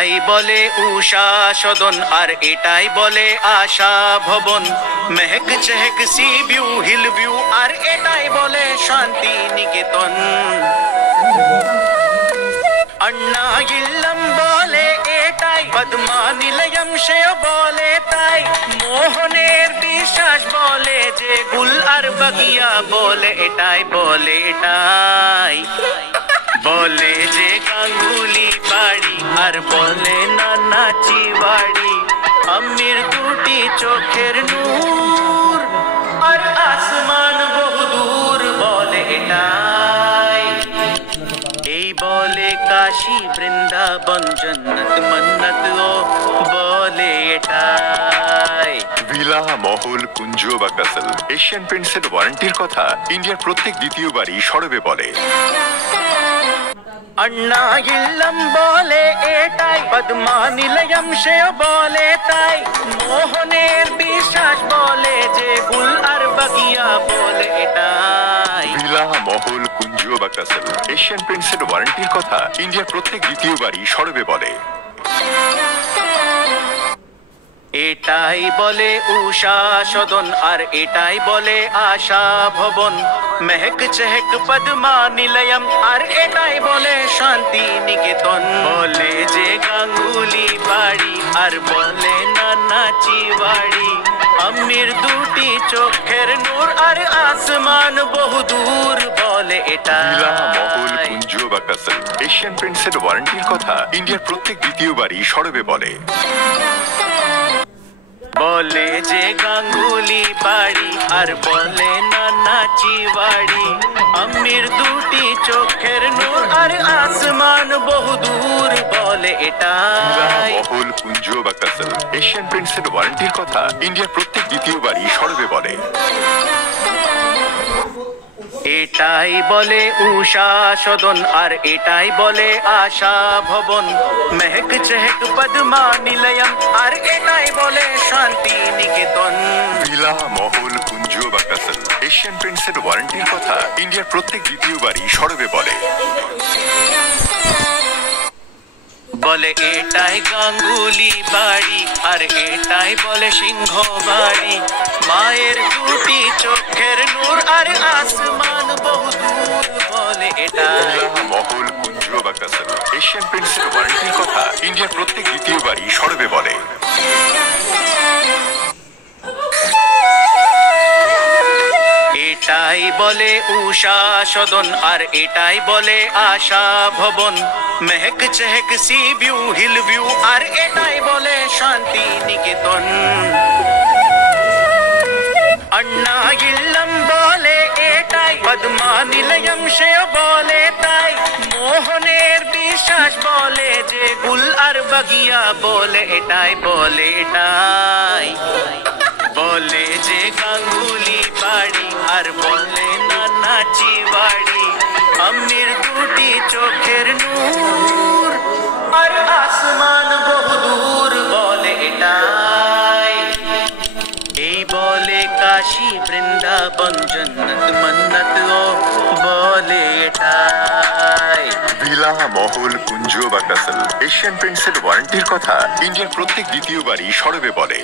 এটাই বলে উষা সদন আর এটাই বলে আশা ভবন মেহক চেহক সি ভিউ হিল ভিউ আর এটাই বলে শান্তি নিকেতন अन्ना इल्लम बोले एटाई पद्मा निलयम से बोले ताई मोहनेर विश्वास बोले जे गुल और बगिया बोले एटाई बोले जे गांगुली बाड़ी और बोले नानाची बाड़ी अमीर टूटी चोखेर नूर और आसमान बहु दूर बोले एटाई बोले काशी वृंदावन जन्नत मन्नत ओ बोले एटाई ভিলা মহল কুঞ্জ বা কাসল এশিয়ান পেইন্টসের ওয়ারেন্টির কথা ইন্ডিয়ার প্রত্যেক দ্বিতীয় বাড়ি সরবে বলে अन्ना इल्लम बोले एटाई पद्मा निलयम से बोले ताई मोहनेर विश्वास बोले जे गुल और बगिया बोले एटाई ভিলা মহল কুঞ্জ বা কাসল এশিয়ান পেইন্টসের ওয়ারেন্টির কথা ইন্ডিয়ার প্রত্যেক দ্বিতীয় বাড়ি সরবে বলে এটাই বলে উষা সদন আর এটাই বলে আশা ভবন মেহক চেহক পদ্মা নিলয়ম আর এটাই বলে শান্তি নিকেতন বলে যে গাঙ্গুলি বাড়ি আর বলে নানাচি বাড়ি अमीर दूटी चोखेर नूर और आसमान बहु दूर बोले ভিলা মহল एटाई কুঞ্জ বা কাসল এশিয়ান পেইন্টসের ওয়ারেন্টির কথা ইন্ডিয়ার প্রত্যেক দ্বিতীয় বাড়ি সরবে বলে बोले जे गांगुली बाड़ी और बोले नानाची बाड़ी अमीर दूटी चोखेर नूर और आसमान बहु दूर बोले ভিলা एटाई মহল কুঞ্জ বা কাসল এশিয়ান পেইন্টসের ওয়ারেন্টির কথা ইন্ডিয়ার প্রত্যেক দ্বিতীয় বাড়ি সরবে বলে এটাই বলে উষা সদন আর এটাই বলে আশা ভবন মেহক চেহক পদ্মা নিলয়ম আর এটাই বলে শান্তি নিকেতন ভিলা মহল কুঞ্জ বা কাসল এশিয়ান পেইন্টসের ওয়ারেন্টির কথা ইন্ডিয়ার প্রত্যেক দ্বিতীয় বাড়ি সরবে বলে বলে এটাই গাঙ্গুলি বাড়ি আর এটাই বলে সিংহ বাড়ি মায়ের দুটি চোখের নূর আর আসমান বহু দূর বলে এটাই ভিলা মহল কুঞ্জ বা কাসল এশিয়ান পেইন্টসের ওয়ারেন্টির কথা ইন্ডিয়ার প্রত্যেক দ্বিতীয় বাড়ি সরবে বলে এটাই বলে উষা সদন আর এটাই বলে আশা ভবন মেহক চেহক সি ভিউ হিল ভিউ আর এটাই বলে শান্তি নিকেতন अन्ना इल्लम बोले एटाई पद्मा निलयम से बोले ताई मोहनेर विश्वास बोले जे गुल और बगिया बोले एटाई बोले जे गांगुली बाड़ी और बोले नानाची बाड़ी अमीर दूटी चोखेर नूर और आसमान बहु दूर बोले एटाई बोले काशी वृंदावन जन्नत मन्नत ओ बोले एटाई ভিলা মহল কুঞ্জ বা কাসল এশিয়ান পেইন্টসের ওয়ারেন্টির কথা ইন্ডিয়ার প্রত্যেক দ্বিতীয় বাড়ি সরবে বলে